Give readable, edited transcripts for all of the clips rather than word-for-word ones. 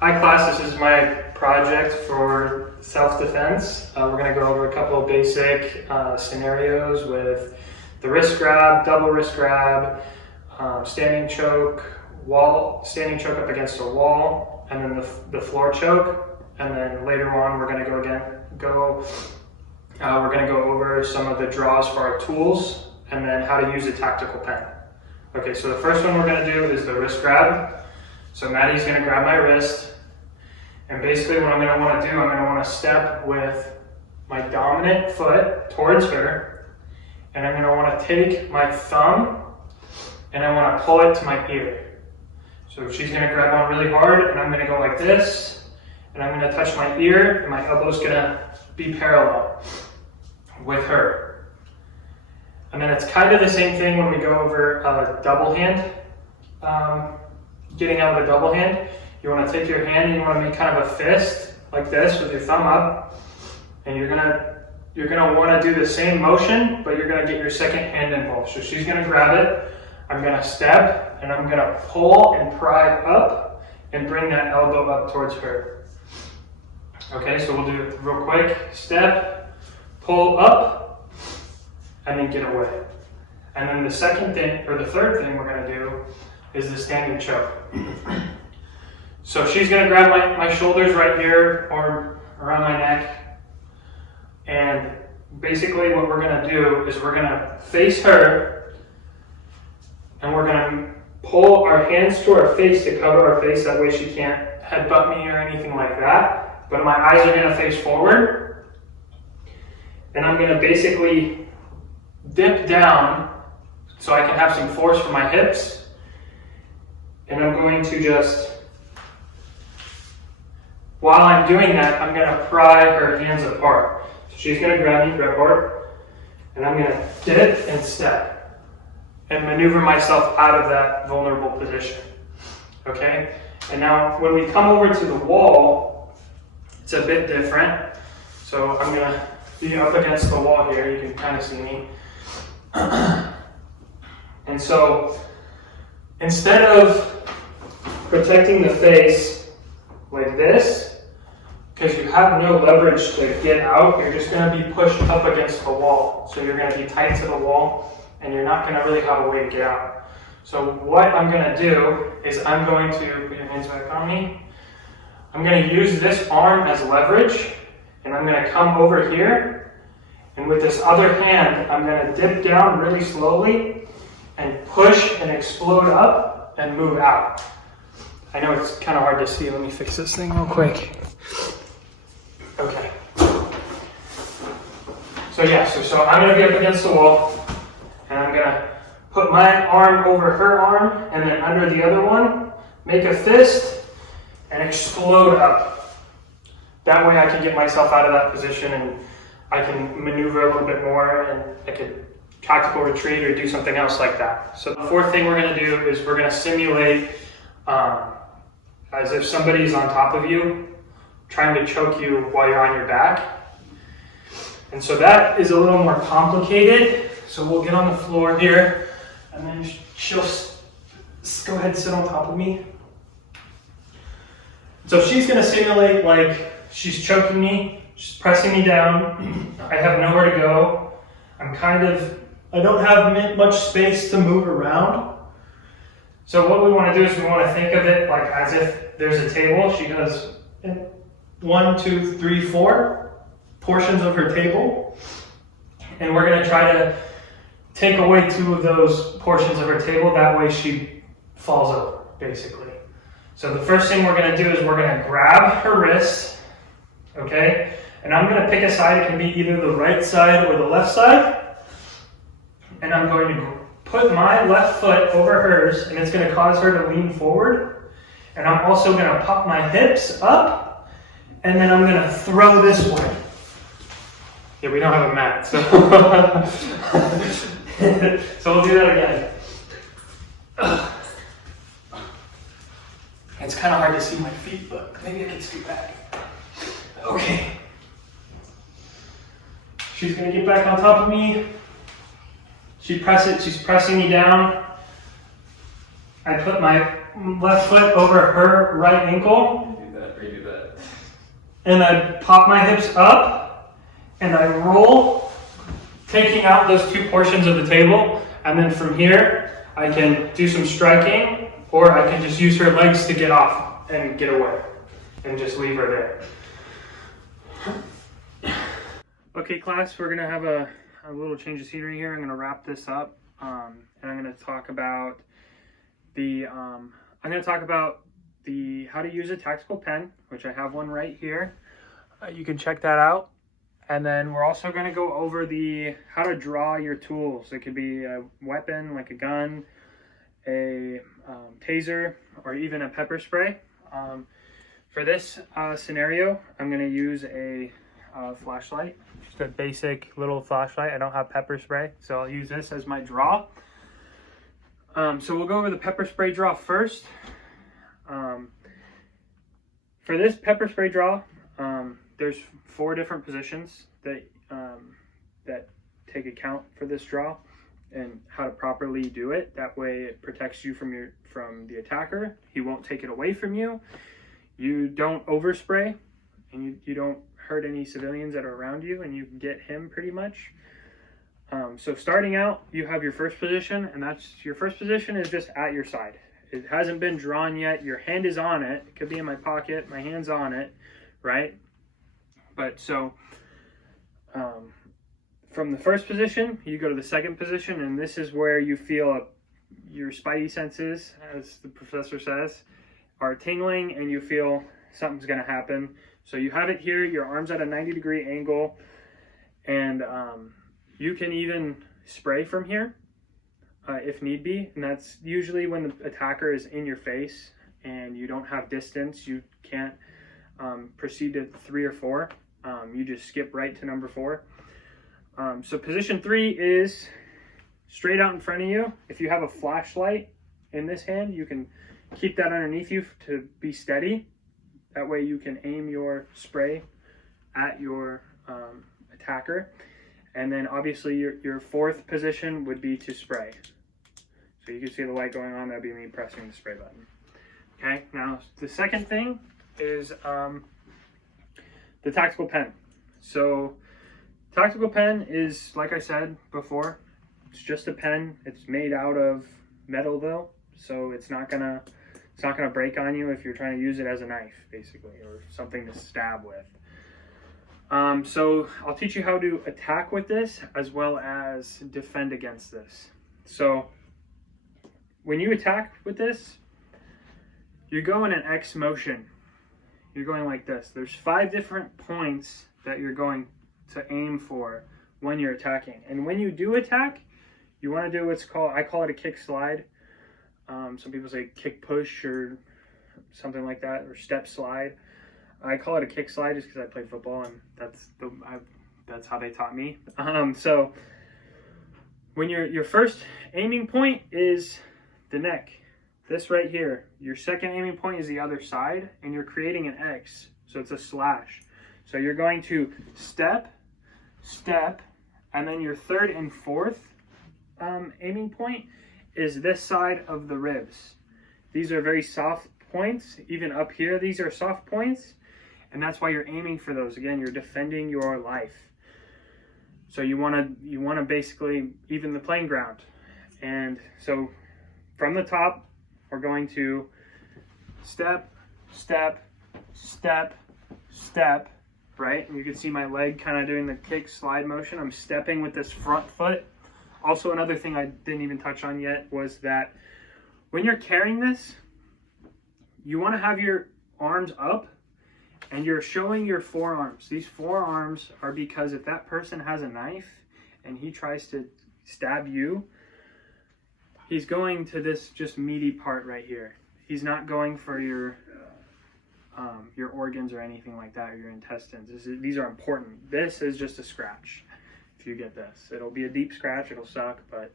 Hi class, this is my project for self-defense. We're going to go over a couple of basic scenarios with the wrist grab, double wrist grab, standing choke up against a wall, and then the floor choke. And then later on, we're going to we're going to go over some of the draws for our tools, and then how to use a tactical pen. Okay, so the first one we're going to do is the wrist grab. So Maddie's going to grab my wrist, and basically what I'm going to want to do, I'm going to want to step with my dominant foot towards her, and I'm going to want to take my thumb and I want to pull it to my ear. So she's going to grab on really hard, and I'm going to go like this, and I'm going to touch my ear, and my elbow's going to be parallel with her. And then it's kind of the same thing when we go over a double hand. Getting out of a double hand, you want to take your hand and you want to make kind of a fist like this with your thumb up, and you're gonna want to do the same motion, but you're gonna get your second hand involved. So she's gonna grab it, I'm gonna step, and I'm gonna pull and pry up and bring that elbow up towards her. Okay, so we'll do it real quick. Step, pull up, and then get away. And then the third thing we're gonna do is the standing choke. So she's gonna grab my shoulders right here or around my neck. And basically what we're gonna do is we're gonna face her, and we're gonna pull our hands to our face to cover our face. That way she can't headbutt me or anything like that. But my eyes are gonna face forward. And I'm gonna basically dip down so I can have some force for my hips. And I'm going to just, while I'm doing that, I'm going to pry her hands apart. So she's going to grab hard, and I'm going to dip and step and maneuver myself out of that vulnerable position. Okay? And now when we come over to the wall, it's a bit different. So I'm going to be up against the wall here. You can kind of see me. And so instead of protecting the face like this, because you have no leverage to get out, you're just going to be pushed up against the wall. So you're going to be tight to the wall, and you're not going to really have a way to get out. So what I'm going to do is I'm going to put your hands back on me. I'm going to use this arm as leverage, and I'm going to come over here, and with this other hand, I'm going to dip down really slowly and push and explode up and move out. I know it's kind of hard to see. Let me fix this thing real quick. Okay. So I'm going to be up against the wall, and I'm going to put my arm over her arm, and then under the other one, make a fist, and explode up. That way I can get myself out of that position, and I can maneuver a little bit more, and I could tactical retreat or do something else like that. So the fourth thing we're going to do is we're going to simulate as if somebody's on top of you, trying to choke you while you're on your back. And so that is a little more complicated. So we'll get on the floor here, and then she'll go ahead and sit on top of me. So she's going to simulate like she's choking me, she's pressing me down. I have nowhere to go. I don't have much space to move around. So what we want to do is we want to think of it like as if there's a table. She does 1, 2, 3, 4 portions of her table. And we're going to try to take away 2 of those portions of her table. That way she falls over, basically. So the first thing we're going to do is we're going to grab her wrist, okay? And I'm going to pick a side. It can be either the right side or the left side. And I'm going to put my left foot over hers, and it's going to cause her to lean forward. And I'm also going to pop my hips up, and then I'm going to throw this way. Yeah, we don't have a mat, so so we'll do that again. It's kind of hard to see my feet, but maybe I can scoot back. Okay. She's going to get back on top of me. She's pressing me down. I put my left foot over her right ankle, and I pop my hips up, and I roll, taking out those two portions of the table, and then from here, I can do some striking, or I can just use her legs to get off and get away, and just leave her there. Okay, class, we're gonna have a little change of scenery here. I'm gonna wrap this up, and I'm gonna talk about how to use a tactical pen, which I have one right here. You can check that out. And then we're also going to go over how to draw your tools. It could be a weapon like a gun, a taser, or even a pepper spray. For this scenario, I'm going to use a flashlight, just a basic little flashlight. I don't have pepper spray, so I'll use this as my draw. So we'll go over the pepper spray draw first. For this pepper spray draw, there's 4 different positions that take account for this draw and how to properly do it. That way it protects you from the attacker. He won't take it away from you. You don't overspray, and you don't hurt any civilians that are around you, and you can get him pretty much. So starting out, you have your first position, and your first position is just at your side. It hasn't been drawn yet. Your hand is on it. It could be in my pocket. My hand's on it, right? But so from the first position, you go to the second position, and this is where you feel your spidey senses, as the professor says, are tingling, and you feel something's going to happen. So you have it here. Your arm's at a 90-degree angle, and you can even spray from here if need be. And that's usually when the attacker is in your face and you don't have distance. You can't proceed to 3 or 4. You just skip right to number 4. So position 3 is straight out in front of you. If you have a flashlight in this hand, you can keep that underneath you to be steady. That way you can aim your spray at your attacker. And then obviously your 4th position would be to spray. So you can see the light going on. That'd be me pressing the spray button. Okay, now the second thing is the tactical pen. So tactical pen is, like I said before, it's just a pen. It's made out of metal though, so it's not gonna break on you if you're trying to use it as a knife, basically, or something to stab with. So I'll teach you how to attack with this as well as defend against this. So when you attack with this, you go in an X motion. You're going like this. There's 5 different points that you're going to aim for when you're attacking. And when you do attack, you want to do what's called, I call it a kick slide. Some people say kick push or something like that, or step slide. I call it a kick slide just because I played football, and that's how they taught me. So when your first aiming point is the neck, this right here. Your second aiming point is the other side, and you're creating an X, so it's a slash. So you're going to step, and then your 3rd and 4th aiming point is this side of the ribs. These are very soft points. Even up here, these are soft points, and that's why you're aiming for those. Again, you're defending your life. So you want to basically even the playing ground. And so from the top, we're going to step, right? And you can see my leg kind of doing the kick slide motion. I'm stepping with this front foot. Also, another thing I didn't even touch on yet was that when you're carrying this, you want to have your arms up and you're showing your forearms. These forearms are because if that person has a knife and he tries to stab you, he's going to this just meaty part right here. He's not going for your organs or anything like that, or your intestines. These are important. This is just a scratch. If you get this, it'll be a deep scratch. It'll suck, but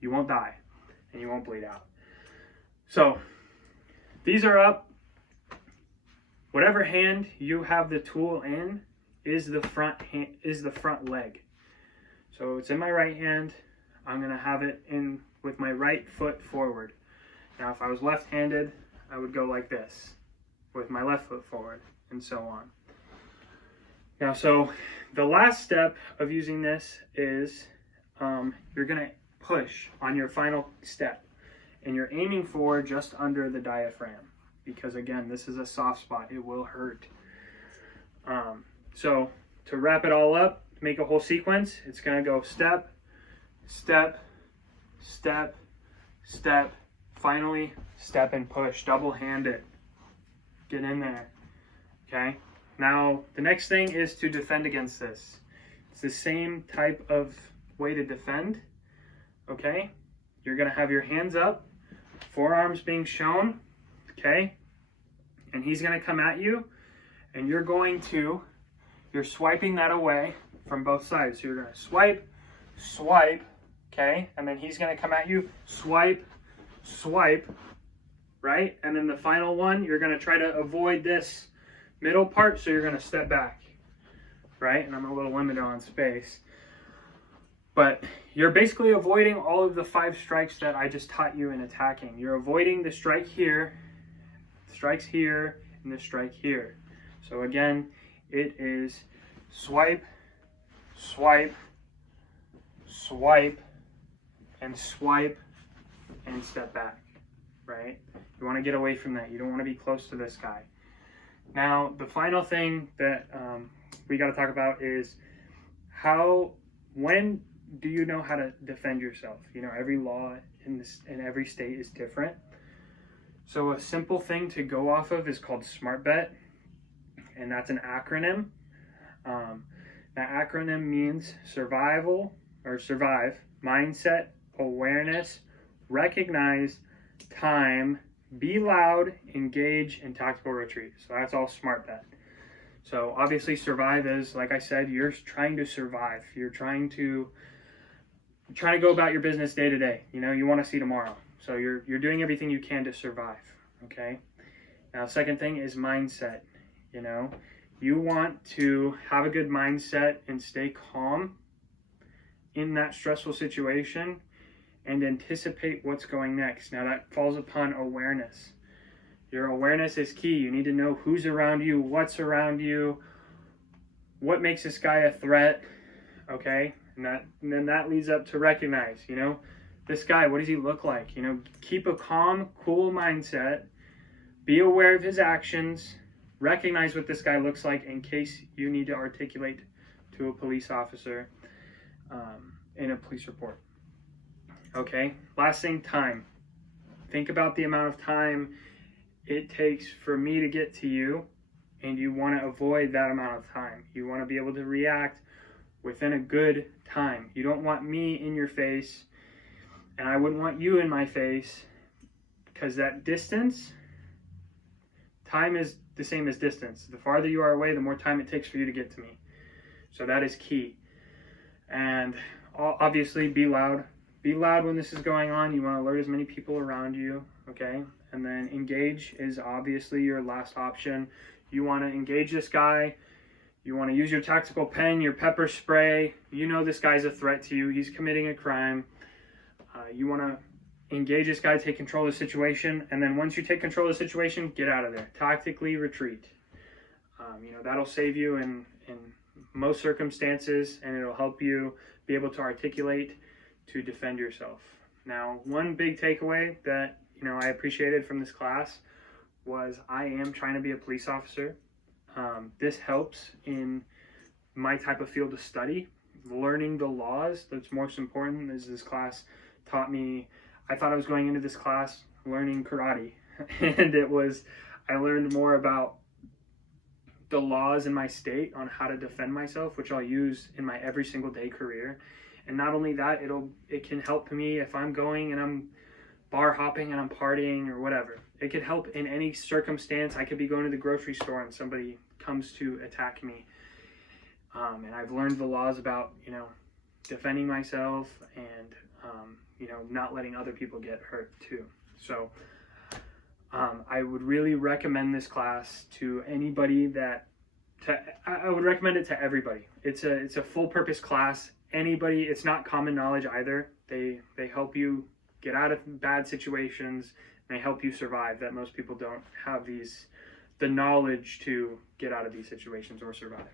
you won't die and you won't bleed out. So these are up. Whatever hand you have the tool in is the front leg. So it's in my right hand. I'm gonna have it in with my right foot forward. Now, if I was left-handed, I would go like this with my left foot forward, and so on. Now, so the last step of using this is you're going to push on your final step, and you're aiming for just under the diaphragm, because again, this is a soft spot. It will hurt. So to wrap it all up, make a whole sequence, it's going to go step, step, step, step, finally step and push, double hand it, get in there. Okay, now the next thing is to defend against this. It's the same type of way to defend. Okay, you're going to have your hands up, forearms being shown. Okay, and he's going to come at you, and you're swiping that away from both sides. So you're going to swipe, swipe, okay, and then he's going to come at you, swipe, swipe, right? And then the final one, you're going to try to avoid this middle part, so you're going to step back, right? And I'm a little limited on space, but you're basically avoiding all of the 5 strikes that I just taught you in attacking. You're avoiding the strike here, strikes here, and the strike here. So again, it is swipe, swipe, swipe, and swipe, and step back, right? You want to get away from that. You don't want to be close to this guy. Now, the final thing that we got to talk about is when do you know how to defend yourself? You know, every law in every state is different. So a simple thing to go off of is called SmartBet, and that's an acronym. That acronym means survive, mindset, awareness, recognize, time, be loud, engage, and tactical retreat. So that's all SmartBet. So obviously survive is, like I said, you're trying to survive. You're trying to go about your business day to day. You know, you want to see tomorrow. So you're doing everything you can to survive, okay? Now, second thing is mindset. You know, you want to have a good mindset and stay calm in that stressful situation and anticipate what's going next. Now, that falls upon awareness. Your awareness is key. You need to know who's around you, what's around you, what makes this guy a threat, okay? And then that leads up to recognize, you know, this guy, what does he look like? You know, keep a calm, cool mindset, be aware of his actions, recognize what this guy looks like in case you need to articulate to a police officer in a police report. Okay, last thing, time. Think about the amount of time it takes for me to get to you, and you want to avoid that amount of time. You want to be able to react within a good time. You don't want me in your face, and I wouldn't want you in my face, because that distance, time is the same as distance. The farther you are away, the more time it takes for you to get to me. So that is key. And obviously, be loud. Be loud when this is going on. You want to alert as many people around you, okay? And then engage is obviously your last option. You want to engage this guy. You want to use your tactical pen, your pepper spray. You know this guy's a threat to you. He's committing a crime. You want to engage this guy, take control of the situation, and then once you take control of the situation, get out of there. Tactically retreat. You know, that'll save you in most circumstances, and it'll help you be able to articulate to defend yourself. Now, one big takeaway that, you know, I appreciated from this class was I am trying to be a police officer. This helps in my type of field of study, learning the laws. That's most important. Is this class taught me, I thought I was going into this class learning karate, and I learned more about the laws in my state on how to defend myself, which I'll use in my every single day career. And not only that, it can help me if I'm going and I'm bar hopping and I'm partying or whatever. It could help in any circumstance. I could be going to the grocery store and somebody comes to attack me. And I've learned the laws about, you know, defending myself and, you know, not letting other people get hurt too. So I would really recommend this class to anybody I would recommend it to everybody. It's a full purpose class. Anybody, it's not common knowledge either. They help you get out of bad situations, and they help you survive. That most people don't have the knowledge to get out of these situations or survive.